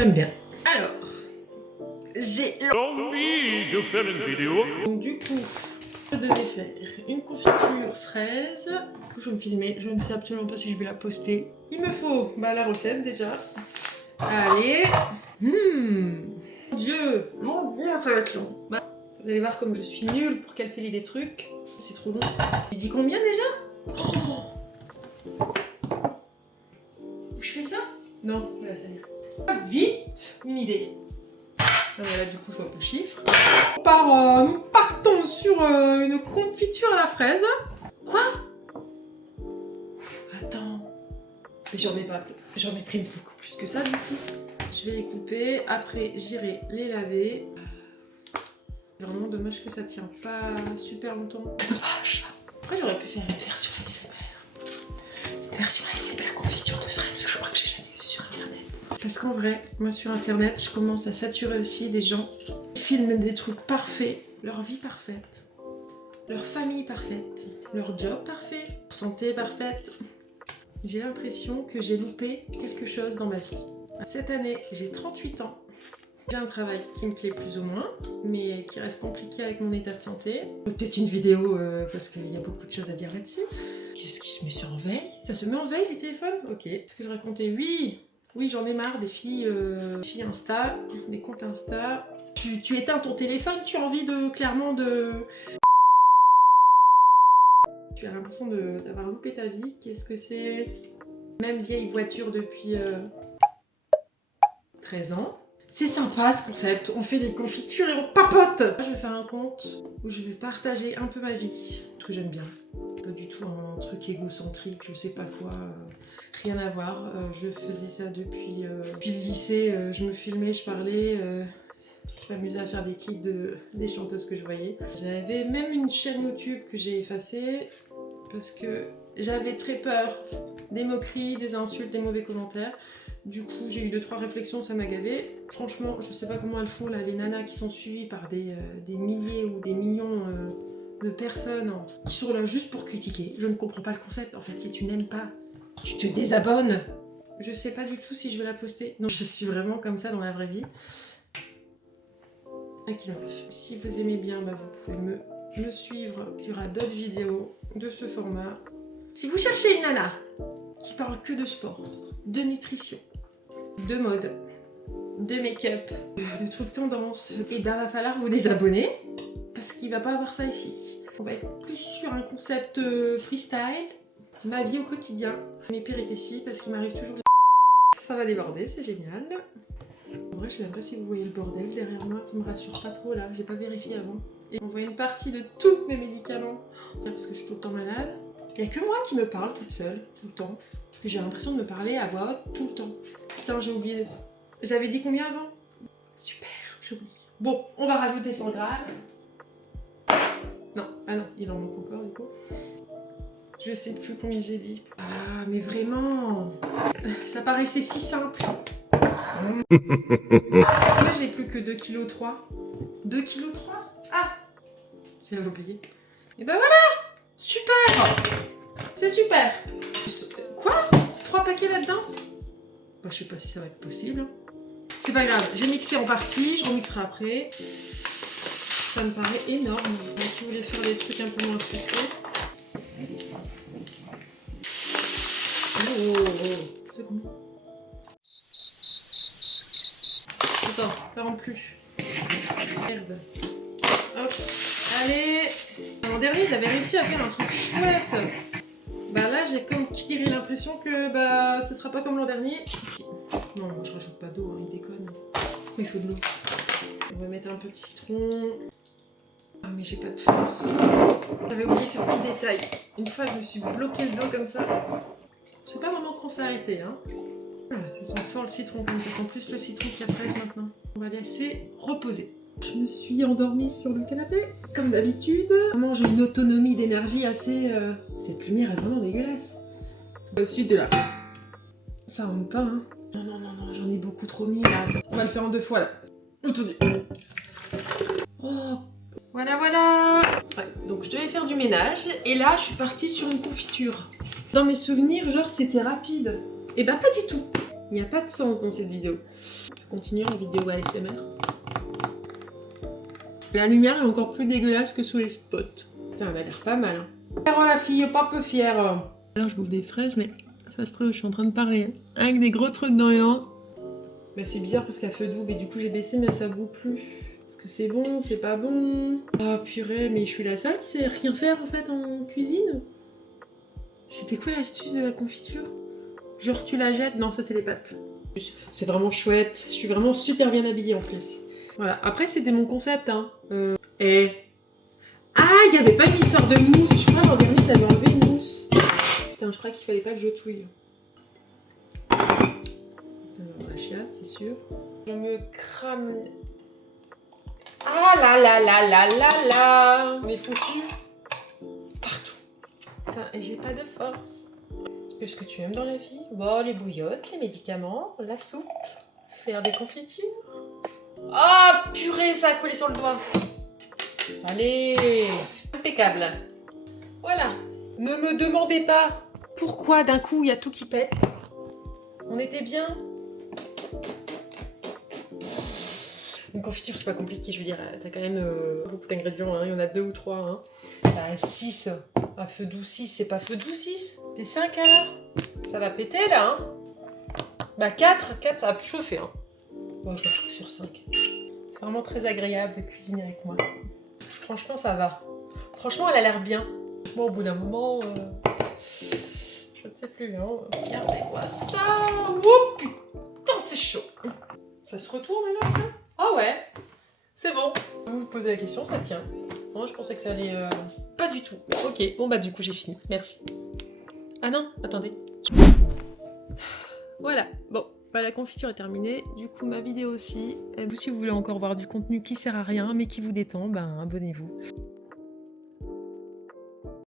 J'aime bien. Alors, j'ai envie de faire une vidéo. donc du coup, je devais faire une confiture fraise. Du coup, je vais me filmer, je ne sais absolument pas si je vais la poster. Il me faut la recette déjà. Allez. Mon Dieu, ça va être long. Vous allez voir comme je suis nulle pour calculer des trucs. C'est trop long. J'ai dit combien déjà? Où je fais ça? Non, là ça y est. Vite, une idée. Ah, là du coup je vois pas le chiffre. Nous partons sur une confiture à la fraise. Quoi? Attends. Mais j'en ai pris beaucoup plus que ça du coup. Je vais les couper, après j'irai les laver. Vraiment dommage que ça tient pas super longtemps. Après j'aurais pu faire une version ASMR. Une version ASMR confiture de fraises, je crois que j'ai jamais vu sur internet. Parce qu'en vrai, moi sur internet, je commence à saturer aussi des gens qui filment des trucs parfaits, leur vie parfaite, leur famille parfaite, leur job parfait, leur santé parfaite. J'ai l'impression que j'ai loupé quelque chose dans ma vie. Cette année, j'ai 38 ans. J'ai un travail qui me plaît plus ou moins, mais qui reste compliqué avec mon état de santé. Peut-être une vidéo, parce qu'il y a beaucoup de choses à dire là-dessus. Qu'est-ce qui se met sur veille? Ça se met en veille les téléphones? Ok. Est-ce que je racontais? Oui, j'en ai marre des filles Insta, des comptes Insta. Tu éteins ton téléphone, tu as envie clairement de... Tu as l'impression d'avoir loupé ta vie. Qu'est-ce que c'est? Même vieille voiture depuis 13 ans. C'est sympa ce concept, on fait des confitures et on papote. Je vais faire un compte où je vais partager un peu ma vie, ce que j'aime bien. Pas du tout un truc égocentrique, je sais pas quoi, rien à voir. Je faisais ça depuis le lycée, je me filmais, je parlais, je m'amusais à faire des clips des chanteuses que je voyais. J'avais même une chaîne YouTube que j'ai effacée parce que j'avais très peur des moqueries, des insultes, des mauvais commentaires. Du coup, j'ai eu 2-3 réflexions, ça m'a gavé. Franchement, je sais pas comment elles font là, les nanas qui sont suivies par des milliers ou des millions de personnes qui sont là juste pour critiquer. Je ne comprends pas le concept. En fait, si tu n'aimes pas, tu te désabonnes. Je sais pas du tout si je vais la poster. Non, je suis vraiment comme ça dans la vraie vie. 1,9 kg. Si vous aimez bien, vous pouvez me suivre. Il y aura d'autres vidéos de ce format. Si vous cherchez une nana qui parle que de sport, de nutrition, de mode, de make-up, de trucs tendance, et va falloir vous désabonner parce qu'il va pas avoir ça ici. On va être plus sur un concept freestyle, ma vie au quotidien, mes péripéties parce qu'il m'arrive toujours ça va déborder, c'est génial. En vrai, je sais même pas si vous voyez le bordel derrière moi, ça me rassure pas trop là, j'ai pas vérifié avant. Et on voit une partie de tous mes médicaments parce que je suis tout le temps malade. Il n'y a que moi qui me parle toute seule, tout le temps. Parce que j'ai l'impression de me parler à voix haute tout le temps. Putain, j'ai oublié. J'avais dit combien avant? Super, j'oublie. Bon, on va rajouter 100 grammes. Non, ah non, il en manque encore du coup. Je sais plus combien j'ai dit. Ah, mais vraiment, ça paraissait si simple. Là, j'ai plus que 2,3 kg. 2,3 kg? Ah, j'avais oublié. Et ben voilà! Super! C'est super! Quoi? 3 paquets là-dedans? Je sais pas si ça va être possible. C'est pas grave, j'ai mixé en partie, je remixerai après. Ça me paraît énorme. Donc, si vous voulez faire des trucs un peu moins sucrés. Ça fait combien? Attends, ça rentre plus. Merde. Hop, allez! L'an dernier, j'avais réussi à faire un truc chouette. Là, j'ai comme tiré l'impression que ce sera pas comme l'an dernier. Non, moi je rajoute pas d'eau, il déconne. Il faut de l'eau. On va mettre un peu de citron. Ah, mais j'ai pas de force. J'avais oublié ce petit détail. Une fois, je me suis bloqué le dos comme ça. Je sais pas vraiment quand s'arrêter, hein. Voilà, ça sent fort le citron, comme ça sent plus le citron que la fraise maintenant. On va laisser reposer. Je me suis endormie sur le canapé, comme d'habitude. Vraiment, j'ai une autonomie d'énergie assez... Cette lumière est vraiment dégueulasse. Au sud de là. Ça rentre pas, hein. Non, j'en ai beaucoup trop mis, là. On va le faire en 2 fois, là. Attendez. Oh. Voilà. Ouais, donc, je devais faire du ménage. Et là, je suis partie sur une confiture. Dans mes souvenirs, genre, c'était rapide. Et pas du tout. Il n'y a pas de sens dans cette vidéo. Je continue en vidéo ASMR. La lumière est encore plus dégueulasse que sous les spots. Putain, elle a l'air pas mal. Hein. Oh la fille, pas peu fière. Alors je bouffe des fraises, mais ça se trouve, je suis en train de parler avec des gros trucs dans les dents. Bah, c'est bizarre parce qu'à feu doux, mais du coup j'ai baissé, mais ça bout plus. Est-ce que c'est bon, c'est pas bon? Oh purée, mais je suis la seule qui sait rien faire en fait en cuisine. C'était quoi l'astuce de la confiture? Genre tu la jettes? Non, ça c'est les pâtes. C'est vraiment chouette, je suis vraiment super bien habillée en plus. Voilà, après c'était mon concept hein. Ah, il n'y avait pas une histoire de mousse, je crois l'an dernier j'avais enlevé une mousse. Putain, je crois qu'il fallait pas que je touille. La chiasse, c'est sûr. Je me crame... Ah là là là là là là. On est foutus partout. Putain, et j'ai pas de force. Qu'est-ce que tu aimes dans la vie? Bon, les bouillottes, les médicaments, la soupe, faire des confitures. Ah, oh, purée, ça a collé sur le doigt. Allez, impeccable. Voilà. Ne me demandez pas pourquoi d'un coup il y a tout qui pète. On était bien. Une confiture, c'est pas compliqué, je veux dire, t'as quand même beaucoup d'ingrédients, hein. Il y en a 2 ou 3. Hein. T'as 6, à feu doux 6, c'est pas feu doux 6. C'est 5 alors. Ça va péter là, hein. Bah 4, ça va plus chauffer. Hein. Bon, je vais sur 5. C'est vraiment très agréable de cuisiner avec moi. Franchement, ça va. Franchement, elle a l'air bien. Bon, au bout d'un moment, je ne sais plus. Hein. Regardez-moi ça. Oh putain, c'est chaud. Ça se retourne alors, ça? Ah ouais, c'est bon. Vous vous posez la question, ça tient. Moi, je pensais que ça allait... Pas du tout. Ok, bon bah du coup, j'ai fini. Merci. Ah non, attendez. Voilà, bon. Bah, la confiture est terminée, du coup ma vidéo aussi. Et si vous voulez encore voir du contenu qui sert à rien mais qui vous détend, ben abonnez-vous.